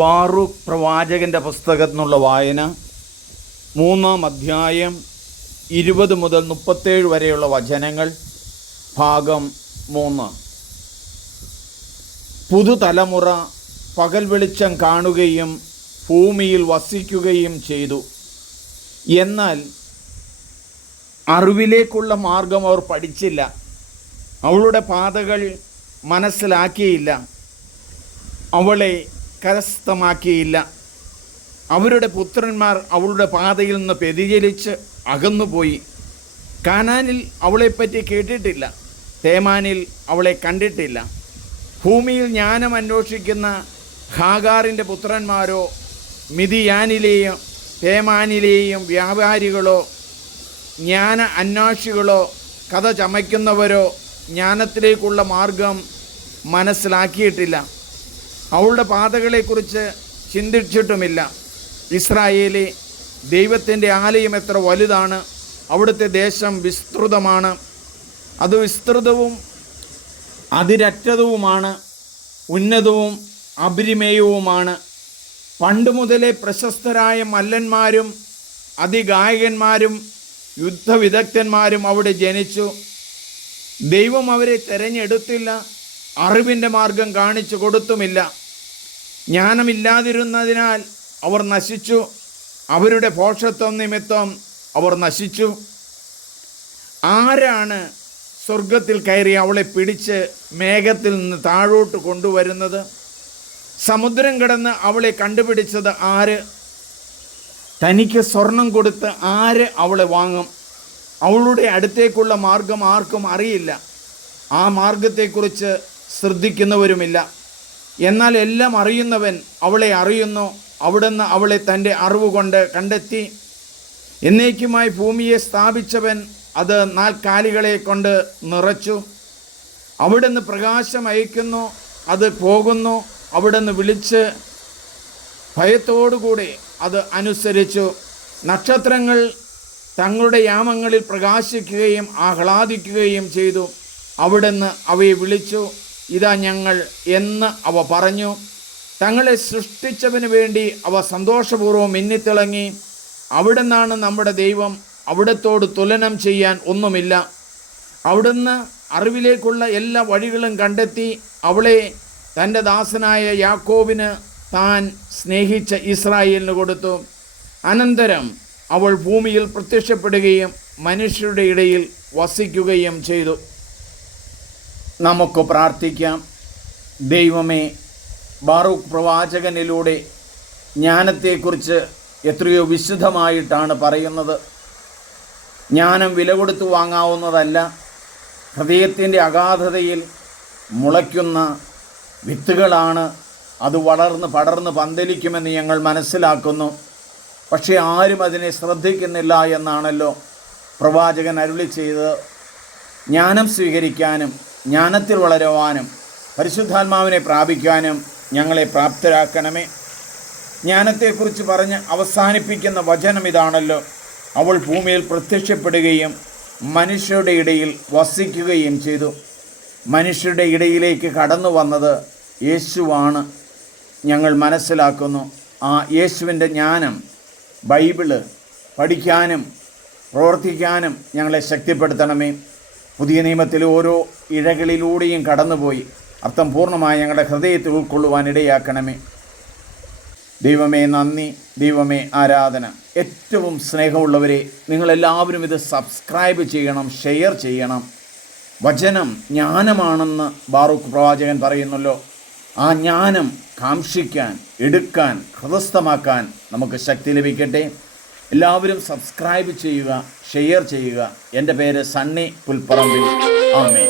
Baruch പ്രവാചകന്റെ പുസ്തകത്തിൽ നിന്നുള്ള വായന മൂന്നാം അധ്യായം ഇരുപത് മുതൽ മുപ്പത്തേഴ് വരെയുള്ള വചനങ്ങൾ ഭാഗം മൂന്ന്. പുതുതലമുറ പകൽ വെളിച്ചം കാണുകയും ഭൂമിയിൽ വസിക്കുകയും ചെയ്തു. എന്നാൽ അറിവിലേക്കുള്ള മാർഗം അവർ പഠിച്ചില്ല. അവളുടെ പാതകൾ മനസ്സിലാക്കിയില്ല. അവളെ കരസ്ഥമാക്കിയില്ല. അവരുടെ പുത്രന്മാർ അവളുടെ പാതയിൽ നിന്ന് വ്യതിചലിച്ച് അകന്നുപോയി. കാനാനിൽ അവളെപ്പറ്റി കേട്ടിട്ടില്ല. തേമാനിൽ അവളെ കണ്ടിട്ടില്ല. ഭൂമിയിൽ ജ്ഞാനം അന്വേഷിക്കുന്ന ഹാഗാറിന്റെ പുത്രന്മാരോ മിതിയാനിലെയും തേമാനിലെയും വ്യാപാരികളോ ജ്ഞാന അന്വേഷികളോ കഥ ചമയ്ക്കുന്നവരോ ജ്ഞാനത്തിലേക്കുള്ള മാർഗം മനസ്സിലാക്കിയിട്ടില്ല. അവളുടെ പാതകളെക്കുറിച്ച് ചിന്തിച്ചിട്ടുമില്ല. ഇസ്രായേലി ദൈവത്തിന്റെ ആലയം എത്ര വലുതാണ് അവിടുത്തെ ദേശം വിസ്തൃതമാണ് അത് വിസ്തൃതവും അതിരറ്റതുമാണ് ഉന്നതവും അപരിമേയവുമാണ്. പണ്ട് മുതലേ പ്രശസ്തരായ മല്ലന്മാരും അതിഗായകന്മാരും യുദ്ധവിദഗ്ധന്മാരും അവിടെ ജനിച്ചു. ദൈവം അവരെ തെരഞ്ഞെടുത്തില്ല അറിവിന്റെ മാർഗം കാണിച്ചു കൊടുത്തുമില്ല. ജ്ഞാനമില്ലാതിരുന്നതിനാൽ അവർ നശിച്ചു. അവരുടെ ഭോഷത്വം നിമിത്തം അവർ നശിച്ചു. ആരാണ് സ്വർഗത്തിൽ കയറി അവളെ പിടിച്ച് മേഘത്തിൽ നിന്ന് താഴോട്ട് കൊണ്ടുവരുന്നത്? സമുദ്രം കിടന്ന് അവളെ കണ്ടുപിടിച്ചത് ആര്? തനിക്ക് സ്വർണം കൊടുത്ത് ആര് അവളെ വാങ്ങും? അവളുടെ അടുത്തേക്കുള്ള മാർഗം ആർക്കും അറിയില്ല. ആ മാർഗത്തെക്കുറിച്ച് ശ്രദ്ധിക്കുന്നവരുമില്ല. എന്നാൽ എല്ലാം അറിയുന്നവൻ അവളെ അറിയുന്നു. അവിടുന്ന് അവളെ തന്റെ അറിവ് കൊണ്ട് കണ്ടെത്തി. എന്നേക്കുമായി ഭൂമിയെ സ്ഥാപിച്ചവൻ അത് നാൽക്കാലികളെ കൊണ്ട് നിറച്ചു. അവിടുന്ന് പ്രകാശം അയക്കുന്നു. അത് പോകുന്നു. അവിടുന്ന് വിളിച്ച് ഭയത്തോടുകൂടി അത് അനുസരിച്ചു. നക്ഷത്രങ്ങൾ തങ്ങളുടെ യാമങ്ങളിൽ പ്രകാശിക്കുകയും ആഹ്ലാദിക്കുകയും ചെയ്തു. അവിടുന്ന് അവയെ വിളിച്ചു. ഇതാ ഞങ്ങൾ എന്ന് അവ പറഞ്ഞു. തങ്ങളെ സൃഷ്ടിച്ചവന് വേണ്ടി അവ സന്തോഷപൂർവം മിന്നിത്തിളങ്ങി. അവിടുന്നാണ് നമ്മുടെ ദൈവം അവിടത്തോട് തുലനം ചെയ്യാൻ ഒന്നുമില്ല. അവിടുന്ന് അറിവിലേക്കുള്ള എല്ലാ വഴികളും കണ്ടെത്തി അവളെ തന്റെ ദാസനായ യാക്കോബിന് താൻ സ്നേഹിച്ച ഇസ്രായേലിന് കൊടുത്തു. അനന്തരം അവൾ ഭൂമിയിൽ പ്രത്യക്ഷപ്പെടുകയും മനുഷ്യരുടെ ഇടയിൽ വസിക്കുകയും ചെയ്തു. നമുക്ക് പ്രാർത്ഥിക്കാം. ദൈവമേ ബാറൂഖ് പ്രവാചകനിലൂടെ ജ്ഞാനത്തെക്കുറിച്ച് എത്രയോ വിശുദ്ധമായിട്ടാണ് പറയുന്നത്. ജ്ഞാനം വില കൊടുത്തു വാങ്ങാവുന്നതല്ല ഹൃദയത്തിന്റെ അഗാധതയിൽ മുളയ്ക്കുന്ന വിത്തുകളാണ് അത് വളർന്ന് പടർന്ന് പന്തലിക്കുമെന്ന് ഞങ്ങൾ മനസ്സിലാക്കുന്നു. പക്ഷേ ആരും അതിനെ ശ്രദ്ധിക്കുന്നില്ല എന്നാണല്ലോ പ്രവാചകൻ അരുളി ചെയ്ത് ജ്ഞാനം സ്വീകരിക്കാനും ജ്ഞാനത്തിൽ വളരുവാനും പരിശുദ്ധാത്മാവിനെ പ്രാപിക്കുവാനും ഞങ്ങളെ പ്രാപ്തരാക്കണമേ. ജ്ഞാനത്തെക്കുറിച്ച് പറഞ്ഞ് അവസാനിപ്പിക്കുന്ന വചനം ഇതാണല്ലോ. അവൾ ഭൂമിയിൽ പ്രത്യക്ഷപ്പെടുകയും മനുഷ്യരുടെ ഇടയിൽ വസിക്കുകയും ചെയ്തു. മനുഷ്യരുടെ ഇടയിലേക്ക് കടന്നു വന്നത് യേശുവാണ്. ഞങ്ങൾ മനസ്സിലാക്കുന്നു ആ യേശുവിന്റെ ജ്ഞാനം ബൈബിൾ പഠിക്കാനും പ്രവർത്തിക്കാനും ഞങ്ങളെ ശക്തിപ്പെടുത്തണമേ. പുതിയ നിയമത്തിലെ ഓരോ ഇഴകളിലൂടെയും കടന്നുപോയി. അർത്ഥം പൂർണമായി ഞങ്ങളുടെ ഹൃദയത്തിൽ ഉൾക്കൊള്ളുവാൻ ഇടയാക്കണമേ. ദൈവമേ നന്ദി. ദൈവമേ ആരാധന. ഏറ്റവും സ്നേഹമുള്ളവരെ നിങ്ങളെല്ലാവരും ഇത് സബ്സ്ക്രൈബ് ചെയ്യണം ഷെയർ ചെയ്യണം. വചനം ജ്ഞാനമാണെന്ന് ബാറൂഖ് പ്രവാചകൻ പറയുന്നല്ലോ. ആ ജ്ഞാനം കാംക്ഷിക്കാൻ എടുക്കാൻ ഹൃദസ്ഥമാക്കാൻ നമുക്ക് ശക്തി ലഭിക്കട്ടെ. എല്ലാവരും സബ്സ്ക്രൈബ് ചെയ്യുക ഷെയർ ചെയ്യുക. എന്റെ പേര് സണ്ണി പുൽപ്പറമ്പിൽ. ആമേ